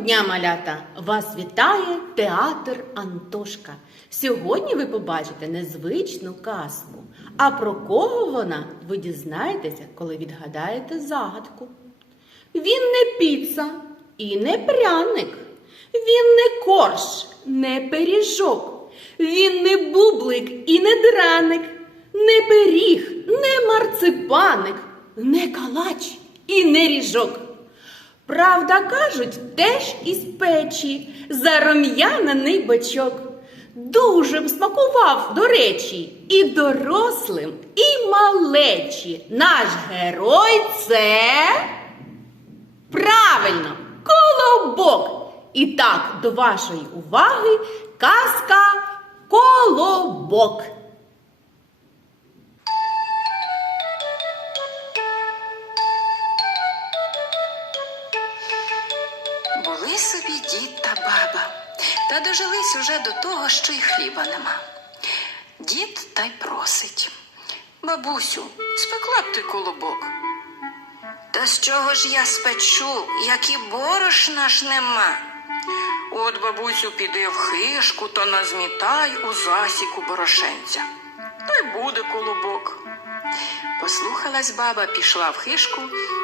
дня, малята! Вас вітає театр Антошка. Сьогодні ви побачите незвичну казку. А про кого вона ви дізнаєтеся, коли відгадаєте загадку. Він не піца і не пряник, він не корж, не пиріжок, він не бублик і не драник, не пиріг, не марципаник, не калач і не ріжок. Правда, кажуть, теж із печі, зарум'янений бочок. Дуже б смакував, до речі, і дорослим, і малечі. Наш герой це правильно, колобок. І так, до вашої уваги казка Колобок. Були собі дід та баба, та дожились уже до того, що й хліба нема. Дід та й просить. Бабусю, спекла б ти колобок. Та з чого ж я спечу, як і борошна ж нема? От, бабусю, піди в хишку та назмітай у засіку борошенця. Та й буде колобок. Послухалась баба, пішла в хишку,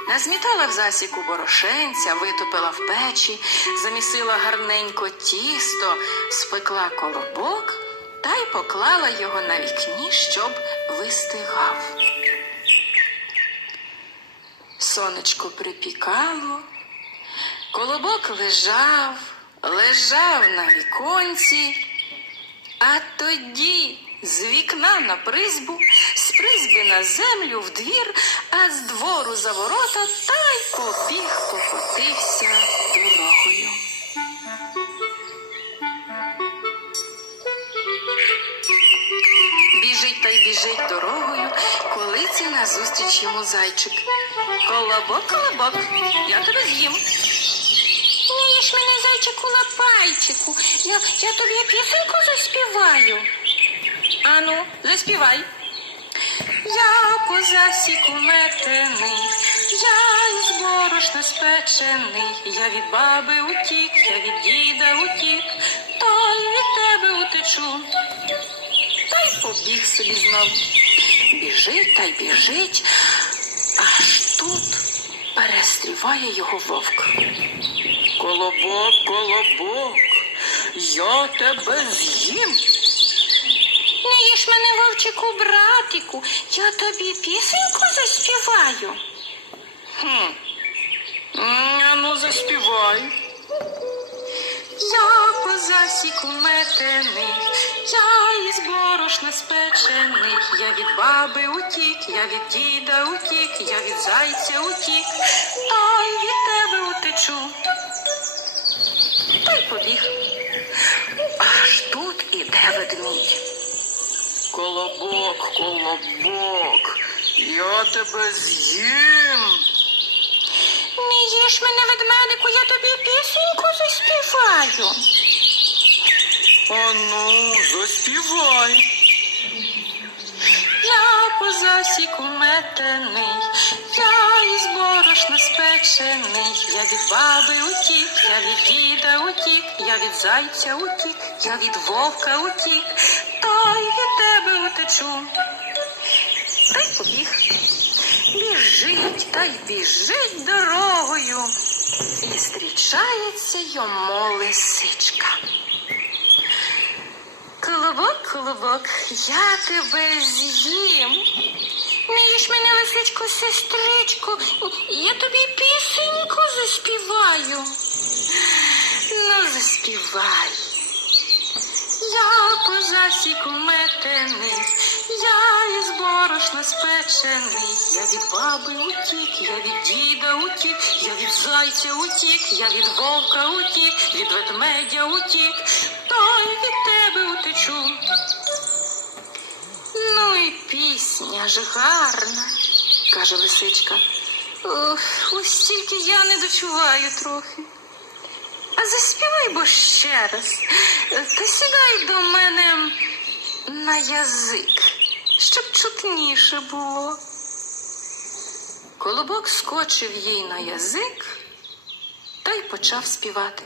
назмітала в засіку борошенця, витопила в печі, замісила гарненько тісто, спекла колобок та й поклала його на вікні, щоб вистигав. Сонечко припікало, колобок лежав, лежав на віконці. А тоді з вікна на призбу, з призби на землю в двір, а з двору за ворота та й побіг покотився дорогою. Біжить та й біжить дорогою, коли це назустріч йому зайчик. Колобок, колобок, я тебе з'їм. Не їж мене зайчику на пальчику. Я, я тобі пісеньку заспіваю. Ану, заспівай. Я по засіку метений, я із борошна спечений, я від баби утік, я від діда утік, та й від тебе утечу. Та й побіг собі знов. Біжить та й біжить, аж тут перестріває його вовк. Колобок, колобок, я тебе з'їм. Вовчику, братику, я тобі пісеньку заспіваю. Хм. А ну заспівай. Я по засіку метений, я із борошна спечений, я від баби утік, я від діда утік, я від зайця утік, та й від тебе утечу. Та й побіг. Аж тут іде ведмідь. Колобок, колобок, я тебе з'їм. Не їж мене, ведмедику, я тобі пісеньку заспіваю. Ану, заспівай. Я по засіку метений, я із борошна спечений, я від баби утік, я від діда утік, я від зайця утік, я від вовка утік, та й від тебе утечу. Та й побіг. Біжить та й біжить дорогою. І зустрічається йому лисичка. Колобок, колобок, я тебе з'їм. Не їж мене, лисичко, сестричко, я тобі пісеньку заспіваю. Ну, заспівай. Я по засіку метений, я із борошна спечений, я від баби утік, я від діда утік, я від зайця утік, я від вовка утік, від ведмедя утік, від тебе утечу. Ну і пісня ж гарна, каже лисичка. Ох, ось тільки я не дочуваю трохи. А заспівай бо ще раз. Та сідай до мене на язик, щоб чутніше було. Колобок скочив їй на язик та й почав співати.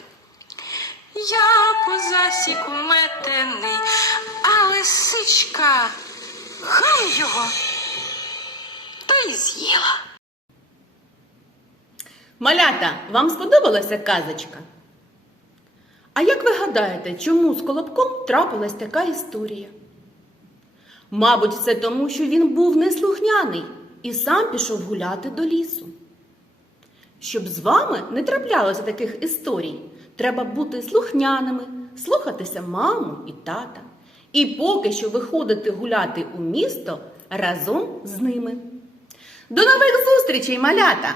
Я по засіку метений, а лисичка хай його та й з'їла. Малята, вам сподобалася казочка? А як ви гадаєте, чому з Колобком трапилась така історія? Мабуть, це тому, що він був неслухняний і сам пішов гуляти до лісу. Щоб з вами не траплялося таких історій, треба бути слухняними, слухатися маму і тата. І поки що виходити гуляти у місто разом з ними. До нових зустрічей, малята!